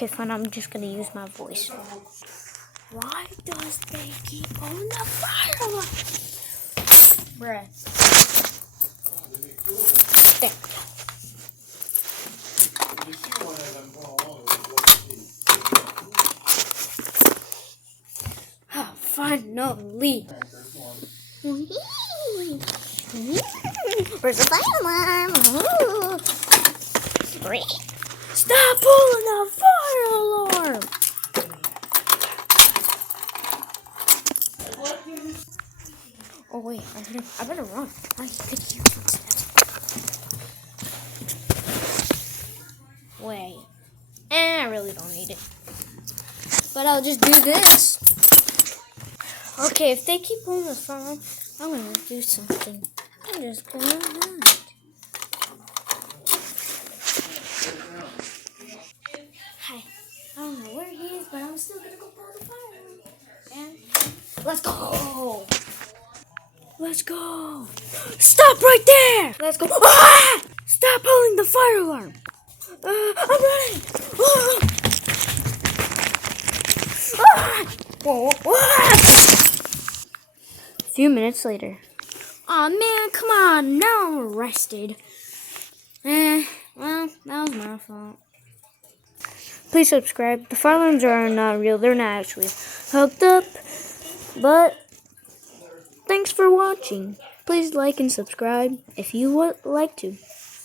Okay, fine, I'm just gonna use my voice. Why does they keep on the fire alarm? Bruh. There. Oh, finally. Where's the fire alarm? Stop pulling the fire alarm! Oh wait, I better run. I could hear footsteps. Wait. I really don't need it. But I'll just do this. Okay, if they keep pulling the fire alarm, I'm gonna do something. I'm just gonna run. Hi. I don't know where he is, but I'm still gonna go pull the fire alarm. And let's go! Let's go! Stop right there! Let's go! Ah! Stop pulling the fire alarm! I'm running! Ah! Whoa, ah! A few minutes later. Aw, man, come on! Now I'm arrested. Well, that was my fault. Please subscribe. The fire alarms are not real. They're not actually hooked up. But thanks for watching. Please like and subscribe if you would like to.